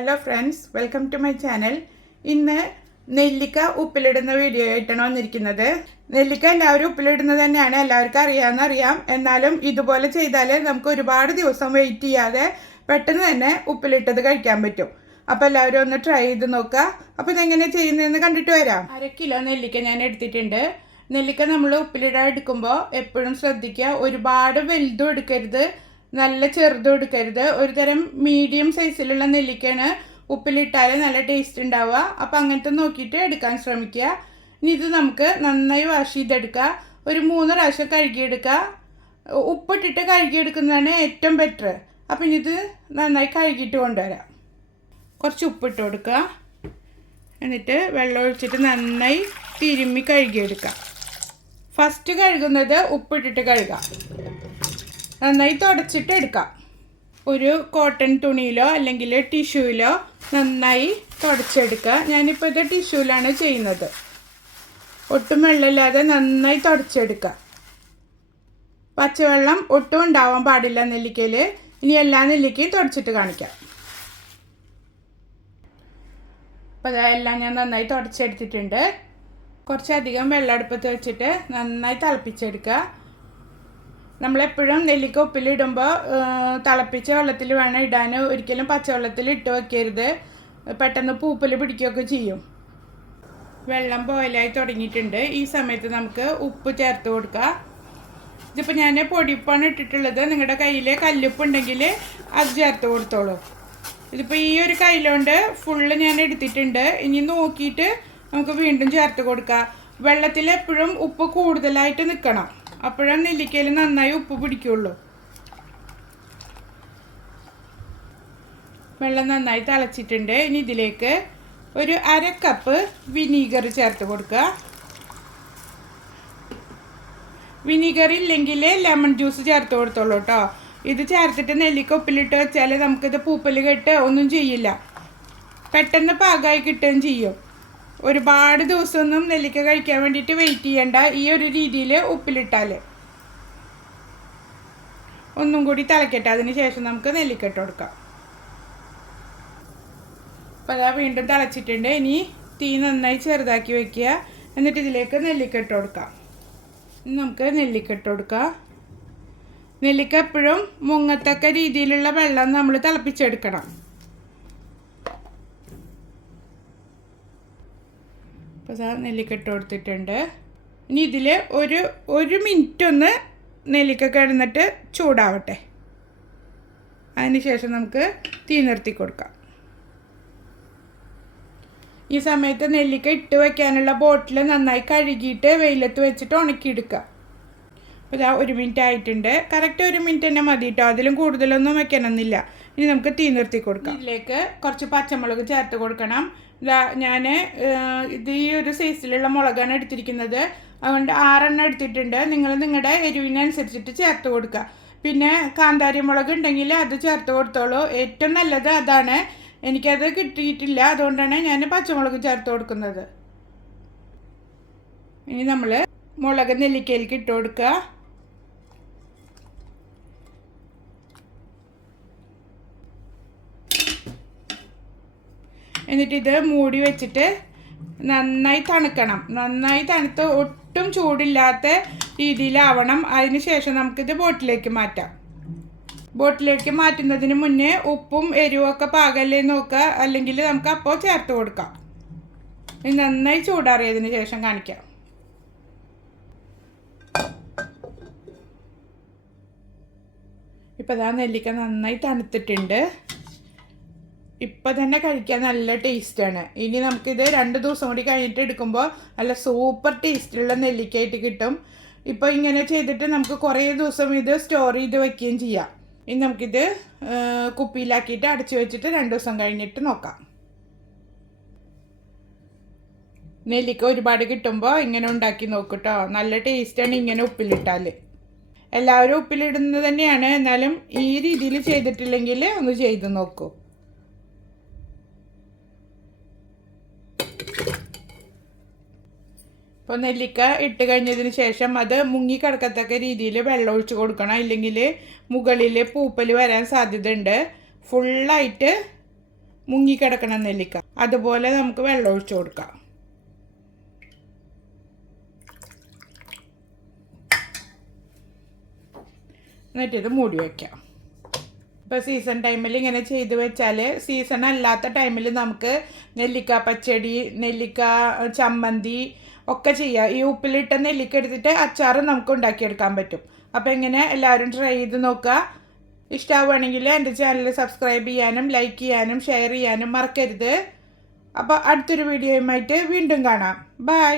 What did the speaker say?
Hello friends welcome to my channel ഇന്ന് നെല്ലിക്ക ഉപ്പിലിടുന്ന video ആയിട്ടാണ് വന്നിരിക്കുന്നത്. നെല്ലിക്ക എല്ലാവരും ഉപ്പിലിടുന്നത് തന്നെയാണ്. എല്ലാവർക്കും അറിയാമെന്ന് അറിയാം. എന്നാലും ഇതുപോലെ ചെയ്താൽ നമുക്ക് ഒരുപാട് ദിവസം വെയിറ്റ് ചെയ്യാതെ പെട്ടെന്ന് തന്നെ ഉപ്പിലിട്ടത് കഴിക്കാൻ പറ്റും. അപ്പോൾ എല്ലാവരും ഒന്ന് ട്രൈ ചെയ്ത് നോക്കുക. അപ്പോൾ ഇതെങ്ങനെ ചെയ്യുന്നതെന്ന് കണ്ടിട്ട് വരാം. അര കിലോ നെല്ലിക്ക ഞാൻ എടുത്തിട്ടുണ്ട്. നെല്ലിക്ക നമ്മൾ ഉപ്പിലിടാൻ എടുക്കുമ്പോൾ എപ്പോഴും ശ്രദ്ധിക്കുക. ഒരുപാട് വലുതും എടുക്കരുത്. നല്ല ചെറുതും എടുക്കരുത്. ഒരു തരം മീഡിയം സൈസിലുള്ള നെല്ലിക്കയാണ് ഉപ്പിലിട്ടാൽ നല്ല ടേസ്റ്റ് ഉണ്ടാവുക. അപ്പം അങ്ങനത്തെ നോക്കിയിട്ട് എടുക്കാൻ ശ്രമിക്കുക. ഇനി ഇത് നമുക്ക് നന്നായി വാഷ് ചെയ്തെടുക്കുക. ഒരു മൂന്ന് പ്രാവശ്യം കഴുകിയെടുക്കുക. ഉപ്പിട്ടിട്ട് കഴുകിയെടുക്കുന്നതാണ് ഏറ്റവും ബെറ്റർ അപ്പം ഇനി ഇത് നന്നായി കഴുകിയിട്ട് കൊണ്ടുവരാം. കുറച്ച് ഉപ്പിട്ട് കൊടുക്കുക. എന്നിട്ട് വെള്ളം ഒഴിച്ചിട്ട് നന്നായി തിരുമ്മി കഴുകിയെടുക്കുക. ഫസ്റ്റ് കഴുകുന്നത് ഉപ്പിട്ടിട്ട് കഴുകാം. നന്നായി തുടച്ചിട്ട് എടുക്കാം. ഒരു കോട്ടൺ തുണിയിലോ അല്ലെങ്കിൽ ടിഷ്യൂവിലോ നന്നായി തുടച്ചെടുക്കുക. ഞാനിപ്പോൾ ഇത് ടിഷ്യൂവിലാണ് ചെയ്യുന്നത്. ഒട്ടും വെള്ളമില്ലാതെ നന്നായി തുടച്ചെടുക്കുക. പച്ചവെള്ളം ഒട്ടും ഉണ്ടാവാൻ പാടില്ല നെല്ലിക്കയിൽ ഇനി എല്ലാ നെല്ലിക്കയും തുടച്ചിട്ട് കാണിക്കാം. അപ്പോൾ അതെല്ലാം ഞാൻ നന്നായി തുടച്ചെടുത്തിട്ടുണ്ട്. കുറച്ചധികം വെള്ളം അടുപ്പത്ത് വെച്ചിട്ട് നന്നായി തിളപ്പിച്ചെടുക്കുക. നമ്മളെപ്പോഴും നെല്ലിക്ക ഉപ്പിലിടുമ്പോൾ തിളപ്പിച്ച വെള്ളത്തിൽ വേണം ഇടാൻ ഒരിക്കലും പച്ചവെള്ളത്തിൽ ഇട്ട് വയ്ക്കരുത് പെട്ടെന്ന് പൂപ്പൽ പിടിക്കുകയൊക്കെ ചെയ്യും. വെള്ളം ബോയിലായി തുടങ്ങിയിട്ടുണ്ട്. ഈ സമയത്ത് നമുക്ക് ഉപ്പ് ചേർത്ത് കൊടുക്കാം. ഇതിപ്പോൾ ഞാൻ പൊടിപ്പാണ് ഇട്ടിട്ടുള്ളത്. നിങ്ങളുടെ കയ്യിൽ കല്ലുപ്പ് ഉണ്ടെങ്കിൽ അത് ചേർത്ത് കൊടുത്തോളൂ. ഇതിപ്പോൾ ഈ ഒരു കയ്യിലോണ്ട് ഫുള്ള് ഞാൻ എടുത്തിട്ടുണ്ട്. ഇനി നോക്കിയിട്ട് നമുക്ക് വീണ്ടും ചേർത്ത് കൊടുക്കാം. വെള്ളത്തിൽ എപ്പോഴും ഉപ്പ് കൂടുതലായിട്ട് നിൽക്കണം അപ്പോഴേ നെല്ലിക്കയിൽ നന്നായി ഉപ്പ് പിടിക്കുള്ളൂ. വെള്ളം നന്നായി തിളച്ചിട്ടുണ്ട്. ഇനി ഇതിലേക്ക് ഒരു അര കപ്പ് വിനീഗർ ചേർത്ത് കൊടുക്കുക. വിനീഗർ ഇല്ലെങ്കിൽ ലെമൺ ജ്യൂസ് ചേർത്ത് കൊടുത്തോളൂ കേട്ടോ ഇത് ചേർത്തിട്ട് നെല്ലിക്ക ഉപ്പിലിട്ട് വെച്ചാൽ നമുക്കിത് പൂപ്പൽ കെട്ട് ഒന്നും ചെയ്യില്ല. പെട്ടെന്ന് പാകമായി കിട്ടുകയും ചെയ്യും. ഒരുപാട് ദിവസമൊന്നും നെല്ലിക്ക കഴിക്കാൻ വേണ്ടിയിട്ട് വെയിറ്റ് ചെയ്യണ്ട. ഈ ഒരു രീതിയിൽ ഉപ്പിലിട്ടാൽ ഒന്നും കൂടി തിളക്കട്ടെ. അതിന് ശേഷം നമുക്ക് നെല്ലിക്ക ഇട്ട് കൊടുക്കാം. അപ്പോൾ അതാ വീണ്ടും തിളച്ചിട്ടുണ്ട്. ഇനി തീ നന്നായി ചെറുതാക്കി വെക്കുക. എന്നിട്ട് ഇതിലേക്ക് നെല്ലിക്ക ഇട്ട് കൊടുക്കാം. നമുക്ക് നെല്ലിക്ക ഇട്ട് കൊടുക്കാം. നെല്ലിക്ക എപ്പോഴും മുങ്ങത്തക്ക രീതിയിലുള്ള വെള്ളം നമ്മൾ തിളപ്പിച്ചെടുക്കണം. അപ്പോൾ സാ നെല്ലിക്ക ഇട്ട് കൊടുത്തിട്ടുണ്ട്. ഇനി ഇതിൽ ഒരു ഒരു മിനിറ്റ് ഒന്ന് നെല്ലിക്ക കിടന്നിട്ട് ചൂടാവട്ടെ. അതിന് ശേഷം നമുക്ക് തീ നിർത്തി കൊടുക്കാം. ഈ സമയത്ത് നെല്ലിക്ക ഇട്ട് വയ്ക്കാനുള്ള ബോട്ടിൽ നന്നായി കഴുകിയിട്ട് വെയിലത്ത് വെച്ചിട്ട് ഉണക്കിയെടുക്കുക അപ്പോൾ ഇതാ ഒരു മിനിറ്റ് ആയിട്ടുണ്ട്. കറക്റ്റ് ഒരു മിനിറ്റ് തന്നെ മതി കേട്ടോ അതിലും കൂടുതലൊന്നും വയ്ക്കണമെന്നില്ല ഇനി നമുക്ക് തീ നിർത്തി കൊടുക്കാം. ഇതിലേക്ക് കുറച്ച് പച്ചമുളക് ചേർത്ത് കൊടുക്കണം. ഞാൻ ഇത് ഈ ഒരു സൈസിലുള്ള മുളകാണ് എടുത്തിരിക്കുന്നത്. അതുകൊണ്ട് ആറെണ്ണം എടുത്തിട്ടുണ്ട്. നിങ്ങൾ നിങ്ങളുടെ എരിവിനനുസരിച്ചിട്ട് ചേർത്ത് കൊടുക്കുക പിന്നെ കാന്താരി മുളക് ഉണ്ടെങ്കിൽ അത് ചേർത്ത് കൊടുത്തോളൂ. ഏറ്റവും നല്ലത് അതാണ്. എനിക്കത് കിട്ടിയിട്ടില്ല. അതുകൊണ്ടാണ് ഞാൻ പച്ചമുളക് ചേർത്ത് കൊടുക്കുന്നത്. ഇനി നമ്മൾ മുളക് നെല്ലിക്കയിലേക്ക് ഇട്ട് കൊടുക്കുക എന്നിട്ട് ഇത് മൂടി വെച്ചിട്ട് നന്നായി തണുക്കണം. നന്നായി തണുത്ത് ഒട്ടും ചൂടില്ലാത്ത രീതിയിലാവണം. അതിന് ശേഷം നമുക്കിത് ബോട്ടിലേക്ക് മാറ്റാം. ബോട്ടിലേക്ക് മാറ്റുന്നതിന് മുന്നേ ഉപ്പും എരിവൊക്കെ പാകല്ലേ നോക്കുക. അല്ലെങ്കിൽ നമുക്ക് അപ്പോൾ ചേർത്ത് കൊടുക്കാം. നന്നായി ചൂടാറിയതിന് ശേഷം കാണിക്കാം. ഇപ്പം ഇതാ നെല്ലിക്ക നന്നായി തണുത്തിട്ടുണ്ട്. ഇപ്പം തന്നെ കഴിക്കാൻ നല്ല ടേസ്റ്റാണ്. ഇനി നമുക്കിത് രണ്ട് ദിവസം കൂടി കഴിഞ്ഞിട്ട് എടുക്കുമ്പോൾ നല്ല സൂപ്പർ ടേസ്റ്റുള്ള നെല്ലിക്കായിട്ട് കിട്ടും. ഇപ്പോൾ ഇങ്ങനെ ചെയ്തിട്ട് നമുക്ക് കുറേ ദിവസം ഇത് സ്റ്റോർ ചെയ്ത് വെക്കുകയും ചെയ്യാം. ഇനി നമുക്കിത് കുപ്പിയിലാക്കിയിട്ട് അടച്ചു വെച്ചിട്ട് രണ്ട് ദിവസം കഴിഞ്ഞിട്ട് നോക്കാം. നെല്ലിക്ക ഒരുപാട് കിട്ടുമ്പോൾ ഇങ്ങനെ ഉണ്ടാക്കി നോക്കൂട്ടോ. നല്ല ടേസ്റ്റാണ് ഇങ്ങനെ ഉപ്പിലിട്ടാൽ എല്ലാവരും ഉപ്പിലിടുന്നത് തന്നെയാണ്. എന്നാലും ഈ രീതിയിൽ ചെയ്തിട്ടില്ലെങ്കിൽ ഒന്ന് ചെയ്ത് നോക്കൂ. ഇപ്പോൾ നെല്ലിക്ക ഇട്ട് കഴിഞ്ഞതിന് ശേഷം അത് മുങ്ങി കിടക്കത്തക്ക രീതിയിൽ വെള്ളം ഒഴിച്ച് കൊടുക്കണം. ഇല്ലെങ്കിൽ മുകളിൽ പൂപ്പൽ വരാൻ സാധ്യതയുണ്ട്. ഫുള്ളായിട്ട് മുങ്ങിക്കിടക്കണം നെല്ലിക്ക. അതുപോലെ നമുക്ക് വെള്ളം ഒഴിച്ച് കൊടുക്കാം. എന്നിട്ടിത് മൂടി വയ്ക്കാം. ഇപ്പോൾ സീസൺ ടൈമിൽ ഇങ്ങനെ ചെയ്ത് വെച്ചാൽ സീസൺ അല്ലാത്ത ടൈമിൽ നമുക്ക് നെല്ലിക്ക പച്ചടി നെല്ലിക്ക ചമ്മന്തി ഒക്കെ ചെയ്യാം. ഈ ഉപ്പിലിട്ട നെല്ലിക്ക എടുത്തിട്ട് അച്ചാർ നമുക്ക് ഉണ്ടാക്കിയെടുക്കാൻ പറ്റും. അപ്പോൾ ഇങ്ങനെ എല്ലാവരും ട്രൈ ചെയ്ത് നോക്കുക. ഇഷ്ടമാവുകയാണെങ്കിൽ എന്റെ ചാനൽ സബ്സ്ക്രൈബ് ചെയ്യാനും ലൈക്ക് ചെയ്യാനും ഷെയർ ചെയ്യാനും മറക്കരുത്. അപ്പോൾ അടുത്തൊരു വീഡിയോയുമായിട്ട് വീണ്ടും കാണാം. ബൈ